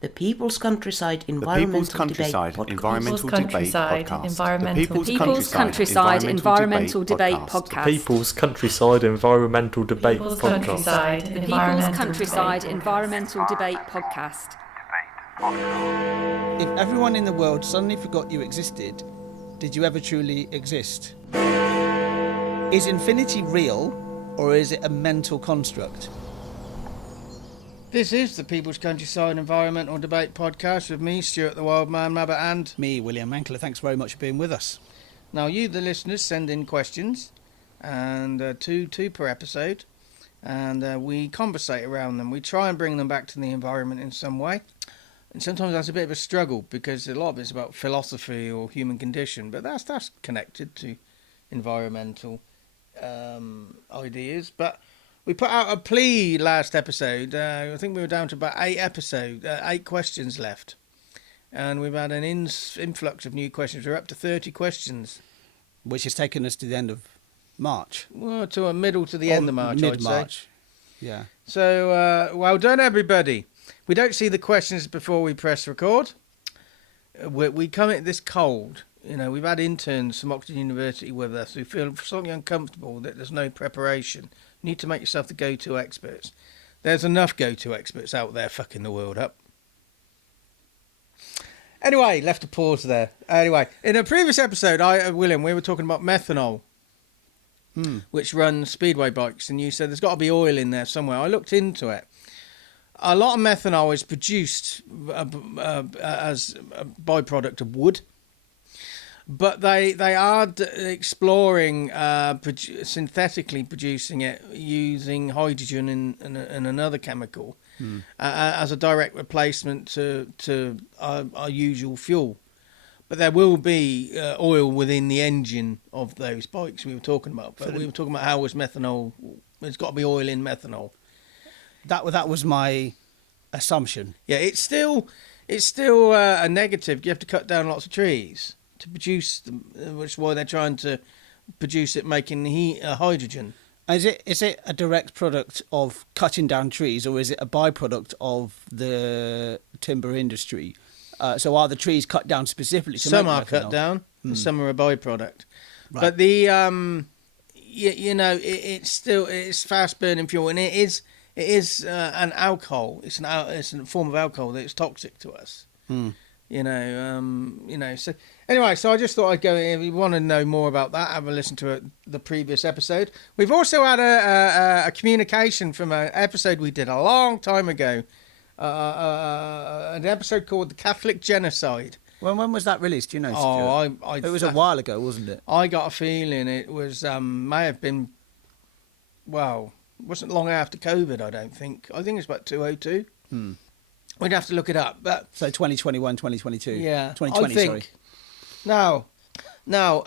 The People's Countryside The People's Environmental Debate Countryside Podcast. Environmental Debate Podcast. The People's Countryside Environmental Debate Podcast. People's Countryside Environmental Debate People's Podcast. Countryside Environmental Debate Podcast. If everyone in the world suddenly forgot you existed, did you ever truly exist? Is infinity real, or is it a mental construct? This is the People's Countryside Environmental Debate Podcast with me, Stuart the Wildman, Mabbutt, and Me, William Mankelow. Thanks very much for being with us. now you, the listeners, send in questions, and two per episode, and we conversate around them. We try and bring them back to the environment in some way, and sometimes that's a bit of a struggle because a lot of it's about philosophy or human condition, but that's connected to environmental ideas. But we put out a plea last episode. I think we were down to about 8 questions left. And we've had an influx of new questions. We're up to 30 questions. Which has taken us to the end of March. Well, to a middle to the end of March, I'd say. Mid-March. Yeah. So, well done, everybody. We don't see the questions before we press record. We come at this cold. You know, we've had interns from Oxford University with us who feel slightly uncomfortable that there's no preparation. You need to make yourself the go-to experts. There's enough go-to experts out there fucking the world up. Anyway, left a pause there. Anyway, in a previous episode, William, we were talking about methanol, which runs speedway bikes, and you said there's got to be oil in there somewhere. I looked into it. A lot of methanol is produced as a byproduct of wood. But they are exploring synthetically producing it using hydrogen and another chemical as a direct replacement to our usual fuel. But there will be oil within the engine of those bikes we were talking about. But we were talking about how was methanol. There's got to be oil in methanol. That was my assumption. Yeah, it's still a negative. You have to cut down lots of trees to produce them, which is why they're trying to produce it, making hydrogen. Is it a direct product of cutting down trees, or is it a byproduct of the timber industry? So are the trees cut down specifically to some make are methanol? cut down, and some are a byproduct. Right. But the it's fast burning fuel, and it is an alcohol. It's a form of alcohol that is toxic to us. So anyway, so I just thought I'd go. If you want to know more about that, have a listen to the previous episode. We've also had a communication from an episode we did a long time ago, an episode called "The Catholic Genocide." When was that released? Do you know, Stuart? It was a while ago, wasn't it? I got a feeling it was may have been. Well, it wasn't long after COVID. I don't think. I think it's about 2002. We'd have to look it up, but So 2021, 2022. yeah, 2020. I think. Sorry. Now,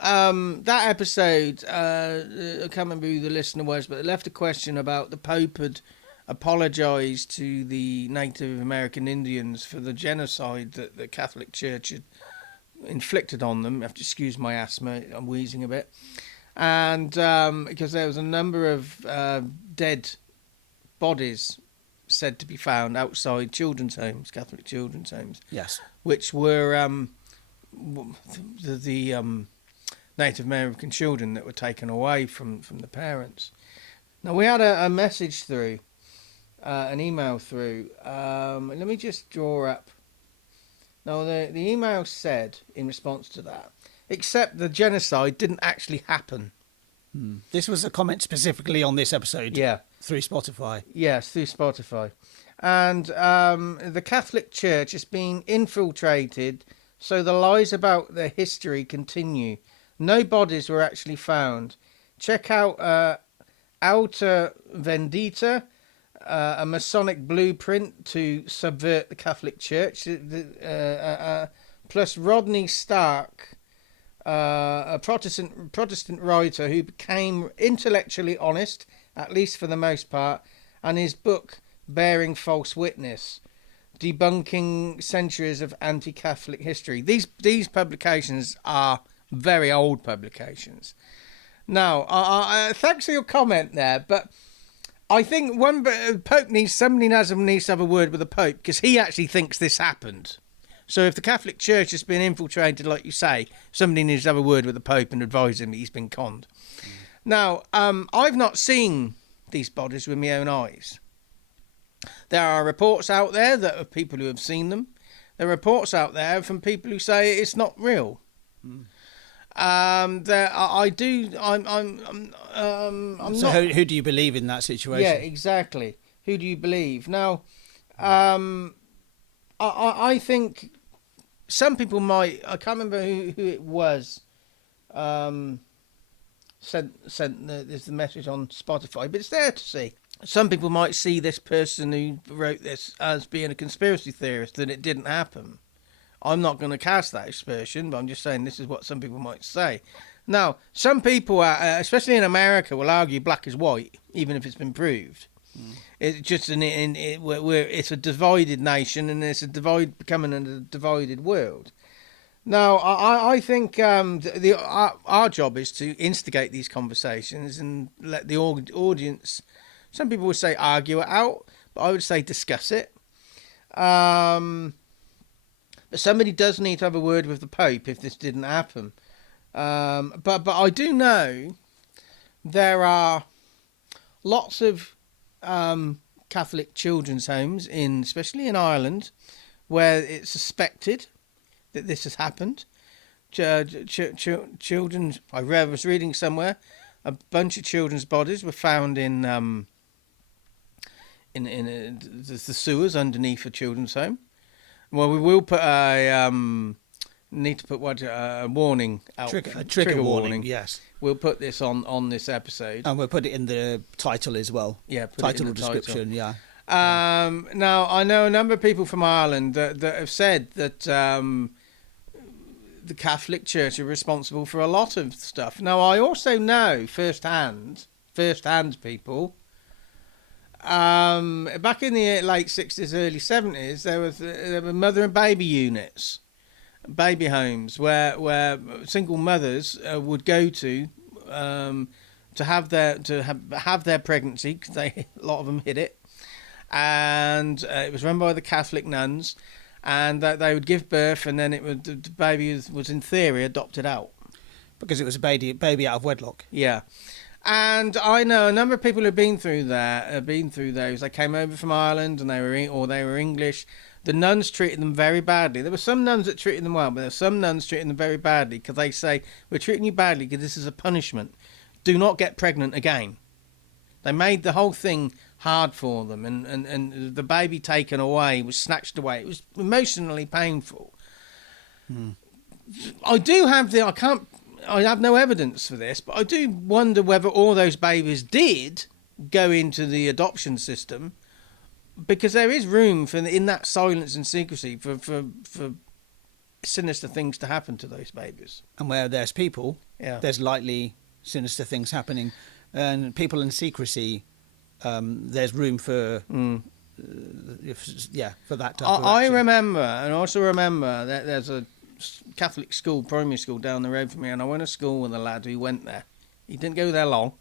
that episode, I can't remember who the listener was, but it left a question about the Pope had apologised to the Native American Indians for the genocide that the Catholic Church had inflicted on them. You have to excuse my asthma, I'm wheezing a bit. And because there was a number of dead bodies said to be found outside children's homes, Catholic children's homes. Yes. Which were the Native American children that were taken away from the parents. Now, we had a message through, an email through. Let me just draw up. Now, the email said, in response to that, except the genocide didn't actually happen. This was a comment specifically on this episode. Yeah. Through Spotify. Yes, through Spotify. And the Catholic Church has been infiltrated, so the lies about their history continue. No bodies were actually found. Check out Alta Vendita, a Masonic blueprint to subvert the Catholic Church, plus Rodney Stark, a Protestant writer who became intellectually honest, at least for the most part, and his book Bearing False Witness, debunking centuries of anti-Catholic history. These publications are very old publications. Now, thanks for your comment there, but I think somebody needs to have a word with the Pope, because he actually thinks this happened. So if the Catholic Church has been infiltrated, like you say, somebody needs to have a word with the Pope and advise him that he's been conned. Now, I've not seen these bodies with my own eyes. There are reports out there that of people who have seen them. There are reports out there from people who say it's not real. I'm So not. who do you believe in that situation? Yeah, exactly. Who do you believe? Now, I think some people might. I can't remember who it was. Sent there's the message on Spotify, but it's there to see. Some people might see this person who wrote this as being a conspiracy theorist, that it didn't happen. I'm not going to cast that aspersion, but I'm just saying this is what some people might say. Now, some people, especially in America, will argue black is white, even if it's been proved. It's just it's a divided nation, and it's becoming a divided world. Now, I think our job is to instigate these conversations and let the audience. Some people would say argue it out, but I would say discuss it. But somebody does need to have a word with the Pope if this didn't happen. But I do know there are lots of Catholic children's homes, especially in Ireland, where it's suspected that this has happened. Children, I was reading somewhere, a bunch of children's bodies were found in the sewers underneath a children's home. Well, we will put a warning out. A trigger warning, yes. We'll put this on this episode. And we'll put it in the title as well. Yeah, put title it in or the description, title. yeah. Now, I know a number of people from Ireland that have said that the Catholic Church are responsible for a lot of stuff. Now, I also know first-hand people. Back in the late 60s, early 70s, there were mother and baby units, baby homes, where single mothers would go to have their pregnancy, because a lot of them hid it, and it was run by the Catholic nuns, and that they would give birth, and then the baby was in theory adopted out because it was a baby out of wedlock. Yeah. And I know a number of people who've been through those. They came over from Ireland, and they were English. The nuns treated them very badly. There were some nuns that treated them well, but there were some nuns treating them very badly, because they say, we're treating you badly because this is a punishment. Do not get pregnant again. They made the whole thing hard for them, and the baby taken away, was snatched away. It was emotionally painful. I have no evidence for this, but I do wonder whether all those babies did go into the adoption system, because there is room in that silence and secrecy for sinister things to happen to those babies. And where there's people, there's likely sinister things happening, and people in secrecy, there's room for for that type of I action. remember, and also remember that there's a Catholic school, primary school down the road from me, and I went to school with a lad who went there. He didn't go there long.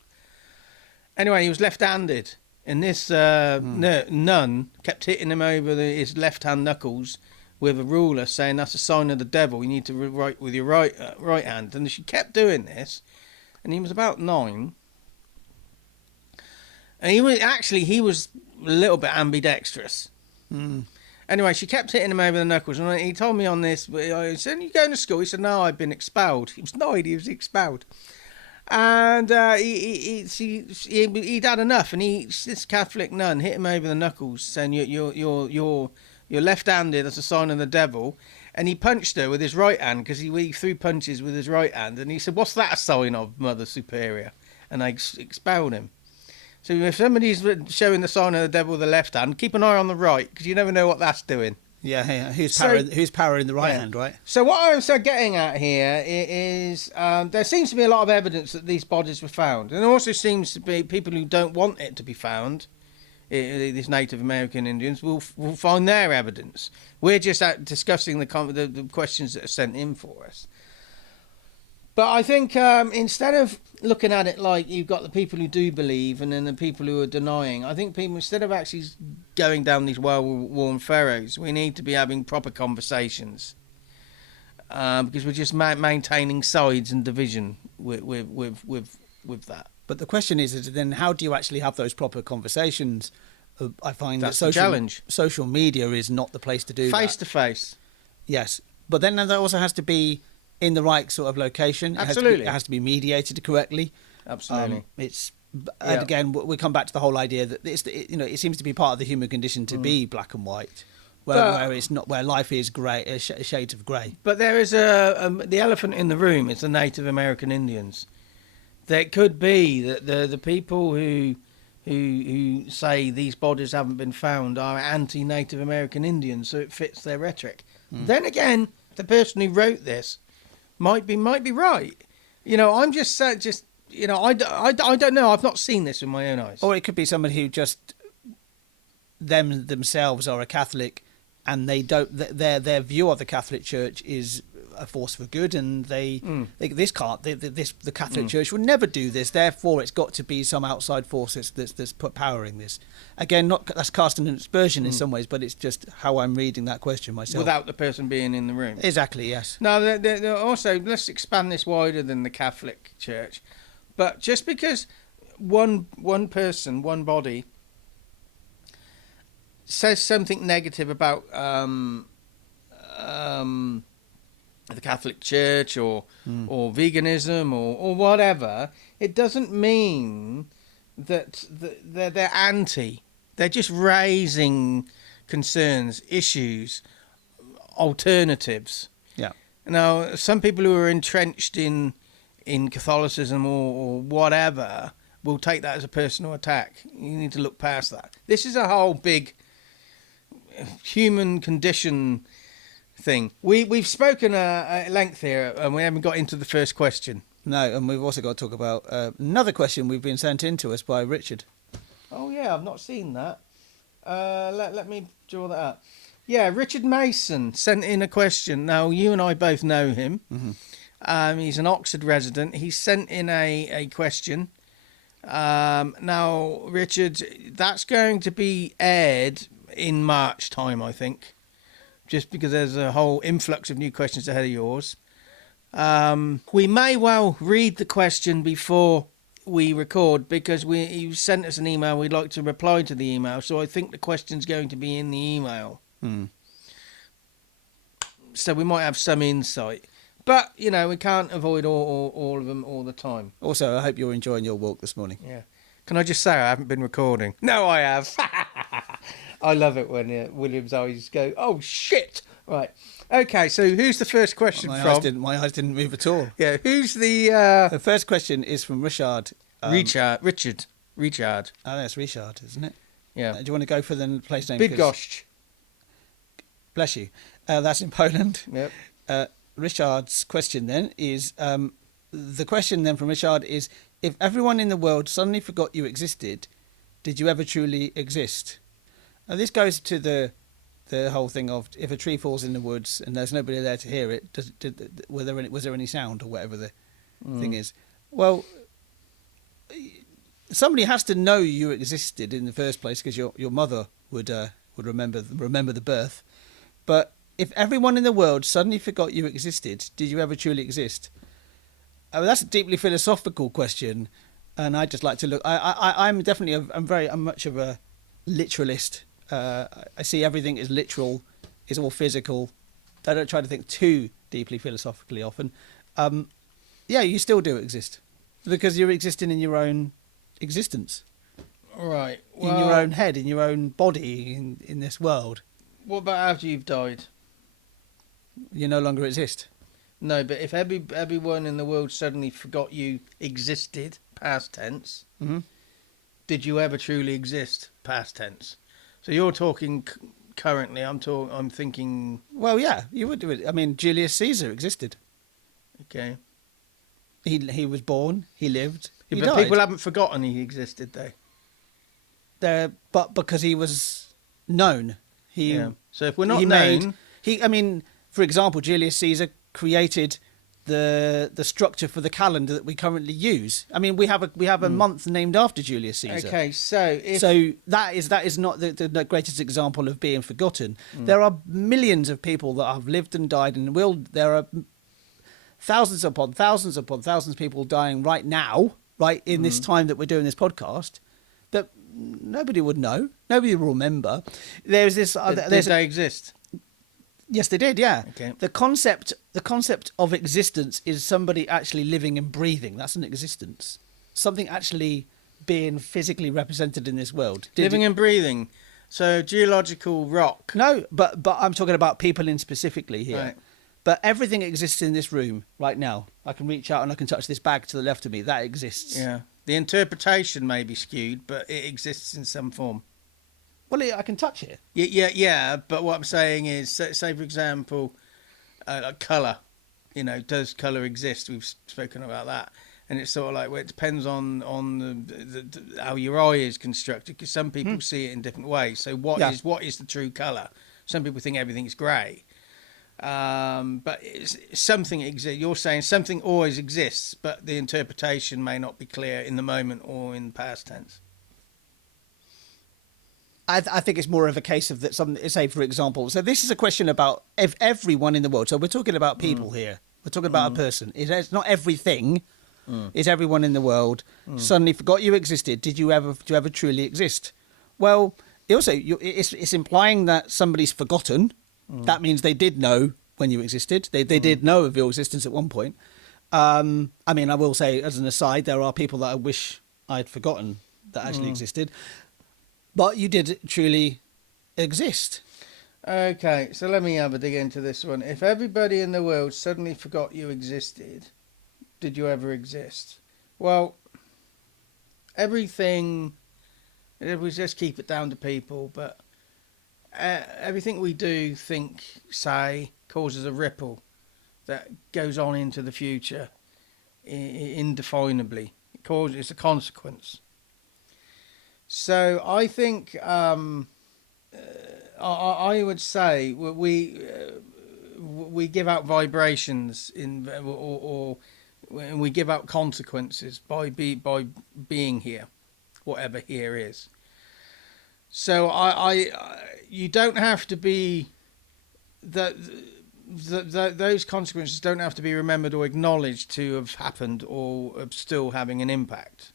Anyway, he was left-handed, and this nun kept hitting him over his left-hand knuckles with a ruler, saying that's a sign of the devil. You need to write with your right hand. And she kept doing this, and he was about 9. And he was a little bit ambidextrous. Anyway, she kept hitting him over the knuckles, and he told me on this. I said, "Are you going to school?" He said, "No, I've been expelled." He was 9. He was expelled, and he'd had enough. And this Catholic nun hit him over the knuckles, saying, "You're left-handed. That's a sign of the devil." And he punched her with his right hand, because he threw punches with his right hand. And he said, "What's that a sign of, Mother Superior?" And I expelled him. So if somebody's showing the sign of the devil with the left hand, keep an eye on the right, because you never know what that's doing. Yeah. Who's power in the right hand, right? So what I'm getting at here is there seems to be a lot of evidence that these bodies were found. And there also seems to be people who don't want it to be found. These Native American Indians will find their evidence. We're just discussing the questions that are sent in for us. But I think instead of looking at it like you've got the people who do believe and then the people who are denying, I think people, instead of actually going down these well-worn furrows, we need to be having proper conversations. Because we're just maintaining sides and division with that. But the question is then how do you actually have those proper conversations? I find That's that the challenge. Social media is not the place to do Face that. to face. Yes, but then that also has to be in the right sort of location. Absolutely. It has to be mediated correctly. Absolutely. And again, we come back to the whole idea that it seems to be part of the human condition to be black and white, where it's not, where life is grey, shades of grey. But there is the elephant in the room. It's the Native American Indians. There could be that the people who say these bodies haven't been found are anti-Native American Indians, so it fits their rhetoric. Then again, the person who wrote this might be right. I'm just I don't know. I've not seen this with my own eyes. Or it could be somebody who just themselves are a Catholic, and they don't. Their view of the Catholic Church is a force for good, and the Catholic Church will never do this. Therefore, it's got to be some outside force that's powering this. Again, that's casting an aspersion in some ways, but it's just how I'm reading that question myself. Without the person being in the room. Exactly. Yes. Now, also, let's expand this wider than the Catholic Church. But just because one person, one body, says something negative about the Catholic Church or veganism or whatever, it doesn't mean that they're anti. They're just raising concerns, issues, alternatives. Yeah. Now, some people who are entrenched in Catholicism or whatever will take that as a personal attack. You need to look past that. This is a whole big human condition thing. We've spoken at length here, and we haven't got into the first question. No, and we've also got to talk about another question we've been sent in to us by Ryszard. Oh yeah, I've not seen that. Let me draw that up. Yeah, Richard Mason sent in a question. Now, you and I both know him. Mm-hmm. He's an Oxford resident. He sent in a question. Now, Richard, that's going to be aired in March time, I think, just because there's a whole influx of new questions ahead of yours. We may well read the question before we record, because you sent us an email. We'd like to reply to the email, so I think the question's going to be in the email. So we might have some insight. But, we can't avoid all of them all the time. Also, I hope you're enjoying your walk this morning. Yeah. Can I just say I haven't been recording? No, I have. I love it when William's eyes go, oh, shit. Right. Okay, so who's the first question from? My eyes didn't move at all. Yeah, who's the... The first question is from Ryszard. Richard. Oh, that's Ryszard, isn't it? Yeah. Do you want to go for the place name? Bydgoszcz. Bless you. That's in Poland. Yep. Ryszard's question then is... the question then from Ryszard is, if everyone in the world suddenly forgot you existed, did you ever truly exist? Now, this goes to the whole thing of, if a tree falls in the woods and there's nobody there to hear it, was there any sound or whatever the thing is? Well, somebody has to know you existed in the first place, because your mother would remember the birth. But if everyone in the world suddenly forgot you existed, did you ever truly exist? That's a deeply philosophical question, and I just like to look. I'm definitely I'm much of a literalist. I see everything as literal, is all physical. I don't try to think too deeply philosophically often. Yeah, you still do exist, because you're existing in your own existence. Right. Well, in your own head, in your own body, in this world. What about after you've died? You no longer exist. No, but if everyone in the world suddenly forgot you existed, past tense, did you ever truly exist, past tense? So you're talking currently. I'm thinking. Well, yeah, you would do it. I mean, Julius Caesar existed. Okay. He was born. He lived. Yeah, he but died. people haven't forgotten he existed, though. But because he was known. So if we're not known, I mean, for example, Julius Caesar created the structure for the calendar that we currently use. I mean, we have a month named after Julius Caesar. Okay, so that is not the greatest example of being forgotten. There are millions of people that have lived and died and will. There are thousands upon thousands of people dying right now, right in this time that we're doing this podcast, that nobody would know. Nobody will remember. There's this. Did they exist? Yes, they did. Yeah. Okay. The concept of existence is somebody actually living and breathing. That's an existence. Something actually being physically represented in this world. Living and breathing. So geological rock. No, but I'm talking about people in specifically here. Right. But everything exists in this room right now. I can reach out and I can touch this bag to the left of me. That exists. Yeah. The interpretation may be skewed, but it exists in some form. Well, I can touch it. Yeah. But what I'm saying is, say for example, colour. You know, does colour exist? We've spoken about that, and it's sort of like, well, it depends on the how your eye is constructed, because some people see it in different ways. So what is the true colour? Some people think everything's grey, but something exists. You're saying something always exists, but the interpretation may not be clear in the moment or in the past tense. I think it's more of a case of that. Say, for example, so this is a question about everyone in the world. So we're talking about people here. We're talking about a person. It's not everything. It's everyone in the world. Suddenly forgot you existed. Did you ever truly exist? Well, it's implying that somebody's forgotten. That means they did know when you existed. They did know of your existence at one point. I mean, I will say, as an aside, there are people that I wish I'd forgotten that actually existed. But you did truly exist. Okay, so let me have a dig into this one. If everybody in the world suddenly forgot you existed, did you ever exist? Well, everything, we just keep it down to people, but everything we do, think, say, causes a ripple that goes on into the future indefinably. It's a consequence. So I think I would say we give out vibrations or we give out consequences by being here, whatever here is. So you don't have to be those consequences don't have to be remembered or acknowledged to have happened or still having an impact.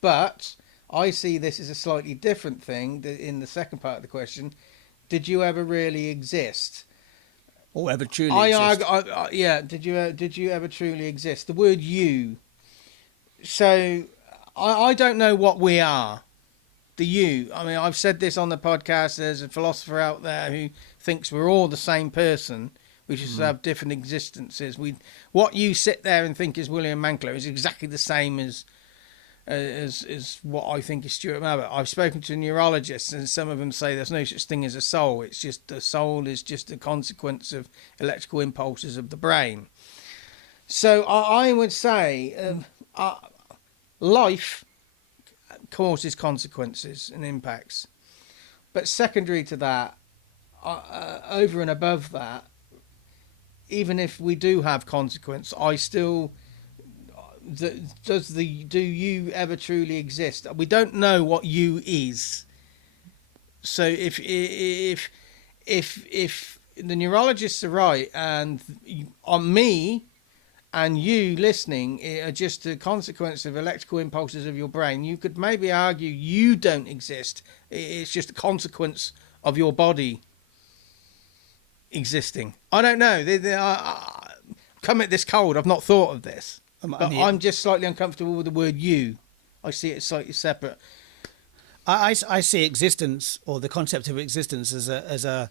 But I see this as a slightly different thing in the second part of the question. Did you ever really exist? Or ever truly exist? Yeah, did you ever truly exist? The word you. So, I don't know what we are. The you. I mean, I've said this on the podcast. There's a philosopher out there who thinks we're all the same person. We just have different existences. What you sit there and think is William Mankelow is exactly the same as what I think is Stuart Mabbutt. I've spoken to neurologists, and some of them say there's no such thing as a soul. It's just the soul is just a consequence of electrical impulses of the brain. So I would say life causes consequences and impacts, but secondary to that, over and above that, even if we do have consequence, I still. Do you ever truly exist? We don't know what you is. So if the neurologists are right, and on me and you listening are just a consequence of electrical impulses of your brain, you could maybe argue you don't exist. It's just a consequence of your body existing. I don't know. Come at this cold. I've not thought of this. But I'm just slightly uncomfortable with the word you. I see it slightly separate. I see existence, or the concept of existence, as a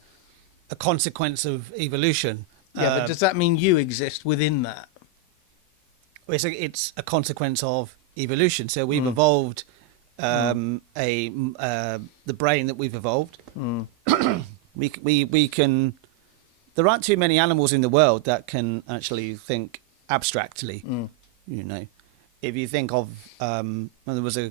consequence of evolution. Yeah, but does that mean you exist within that? It's a consequence of evolution. So we've evolved the brain that we've evolved. We can. There aren't too many animals in the world that can actually think abstractly. You know, if you think of there was I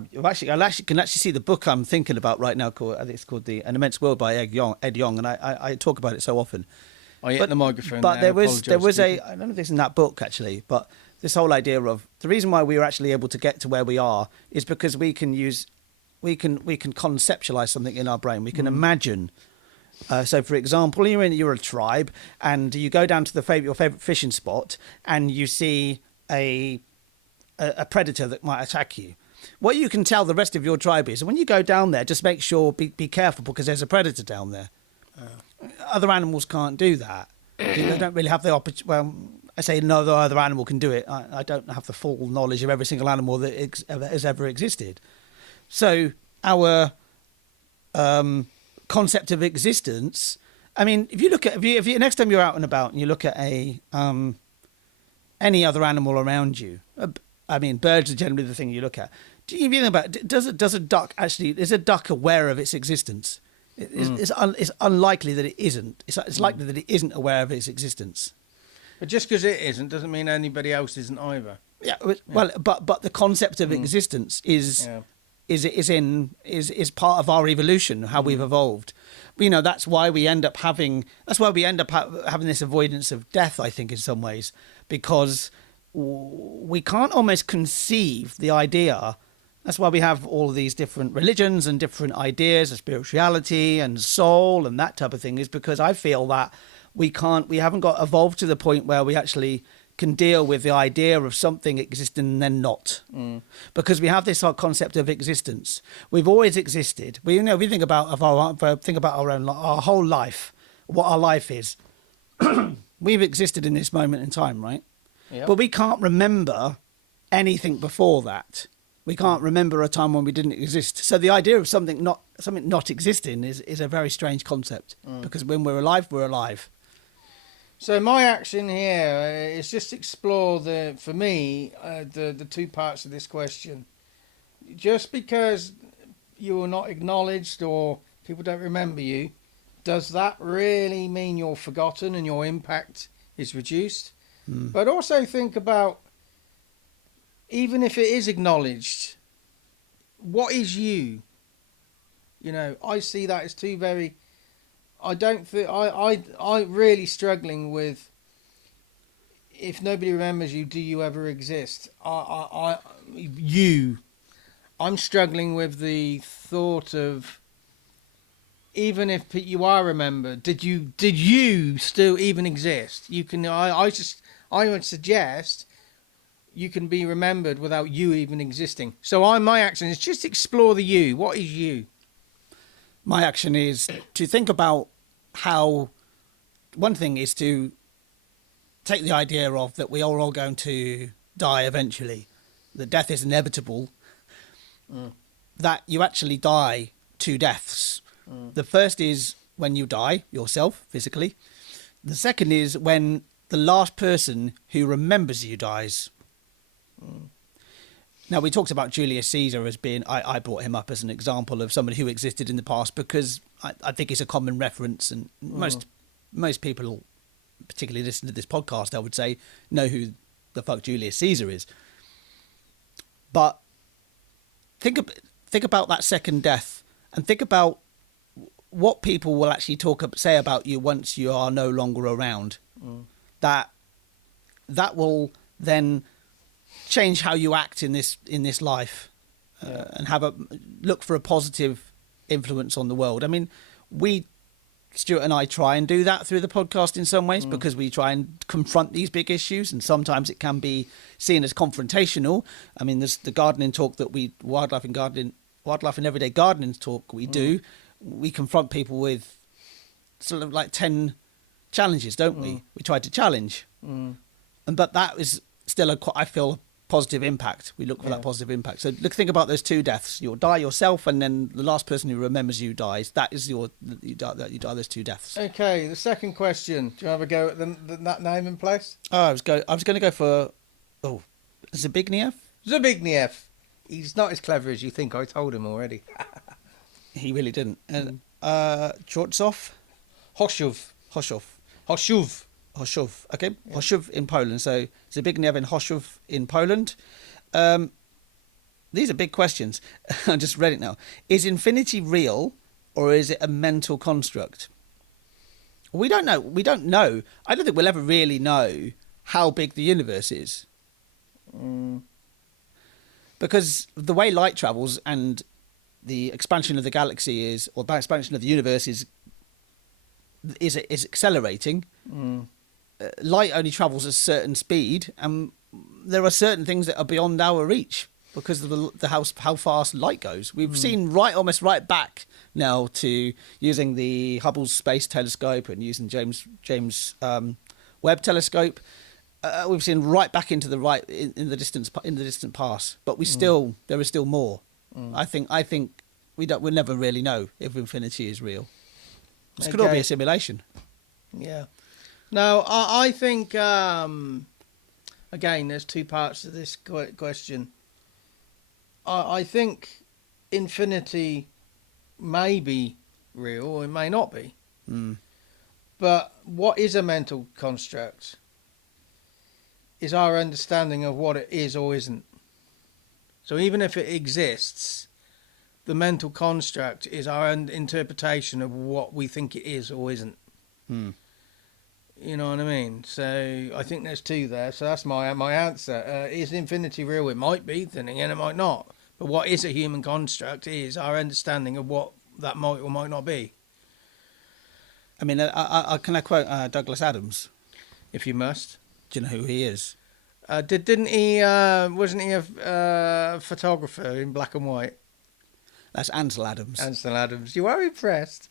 can actually see the book I'm thinking about right now, I think it's called The An Immense World by Ed Yong, and I talk about it so often. I hit the microphone. But there was I I don't know if it's in that book actually, but this whole idea of the reason why we were actually able to get to where we are is because we can conceptualize something in our brain. We can imagine. So, for example, you're a tribe, and you go down to your favorite fishing spot, and you see a predator that might attack you. What you can tell the rest of your tribe is, when you go down there, just make sure be careful because there's a predator down there. Other animals can't do that. They don't really have the opportunity. Well, I say no other animal can do it. I don't have the full knowledge of every single animal that has ever existed. So our concept of existence. I mean, if you look at if you next time you're out and about and you look at any other animal around you. I mean, birds are generally the thing you look at. Do you think about does a duck actually? Is a duck aware of its existence? It's unlikely that it isn't. It's likely that it isn't aware of its existence. But just because it isn't doesn't mean anybody else isn't either. Yeah. Well, but the concept of existence is part of our evolution, how we've evolved. That's why we end up having this avoidance of death. I think in some ways because we can't almost conceive the idea. That's why we have all of these different religions and different ideas of spirituality and soul and that type of thing, is because I feel that we haven't got evolved to the point where we actually can deal with the idea of something existing and then not. Because we have this concept of existence. We've always existed. We think about our whole life, what our life is. We've existed in this moment in time, right? Yep. But we can't remember anything before that. We can't remember a time when we didn't exist. So the idea of something not existing is a very strange concept because when we're alive, we're alive. So my action here is just explore the two parts of this question. Just because you're not acknowledged or people don't remember you, does that really mean you're forgotten and your impact is reduced? But also think about, even if it is acknowledged, what is you? I see that as two very. I don't think I really struggling with. If nobody remembers you, do you ever exist? I'm struggling with the thought of. Even if you are remembered, did you still even exist? You can. I would suggest. You can be remembered without you even existing. So my action is just explore the you. What is you? My action is to think about how. One thing is to take the idea of that we are all going to die eventually, that death is inevitable, that you actually die two deaths. The first is when you die yourself physically. The second is when the last person who remembers you dies. Now, we talked about Julius Caesar as being, I brought him up as an example of somebody who existed in the past because I think it's a common reference, and most people, particularly listen to this podcast, I would say, know who the fuck Julius Caesar is. But think about that second death and think about what people will actually say about you once you are no longer around. That will then change how you act in this life, and look for a positive influence on the world. I mean, Stuart and I try and do that through the podcast in some ways because we try and confront these big issues, and sometimes it can be seen as confrontational. I mean, there's the gardening talk that wildlife and everyday gardening talk we do. We confront people with sort of like 10 challenges, don't we? We try to challenge, but that is still I feel positive impact. We look for that positive impact. So think about those two deaths. You'll die yourself, and then the last person who remembers you dies. That is you die those two deaths. Okay, the second question. Do you have a go at that name and place? I was going to go for Zbigniew. Zbigniew. He's not as clever as you think. I told him already. He really didn't. And Chortsov. Hoshov. Okay, yeah. Hoshov in Poland. So Zbigniew in Hoshov in Poland. These are big questions. I just read it now. Is infinity real, or is it a mental construct? We don't know. We don't know. I don't think we'll ever really know how big the universe is. Because the way light travels and the expansion of the galaxy is, or the expansion of the universe is accelerating. Light only travels at a certain speed, and there are certain things that are beyond our reach because of how fast light goes. We've seen almost right back now to using the Hubble Space Telescope and using James Webb Telescope. We've seen right back into in the distant past, but there is still more. I think we'll never really know if infinity is real. This could all be a simulation. Yeah. No, I think again, there's two parts to this question. I think infinity may be real, or it may not be. But what is a mental construct is our understanding of what it is or isn't. So even if it exists, the mental construct is our interpretation of what we think it is or isn't. You know what I mean? So I think there's two there. So that's my answer. Is infinity real? It might be. Then again, it might not. But what is a human construct is our understanding of what that might or might not be. I mean, can I quote Douglas Adams? If you must. Do you know who he is? Didn't he? Wasn't he a photographer in black and white? That's Ansel Adams. Ansel Adams. You are impressed.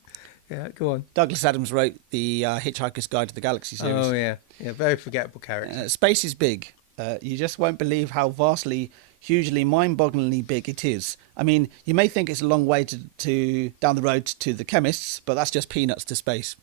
Yeah, go on. Douglas Adams wrote the Hitchhiker's Guide to the Galaxy series. Oh, yeah. Yeah, very forgettable character. Space is big. You just won't believe how vastly, hugely, mind-bogglingly big it is. I mean, you may think it's a long way to down the road to the chemists, but that's just peanuts to space.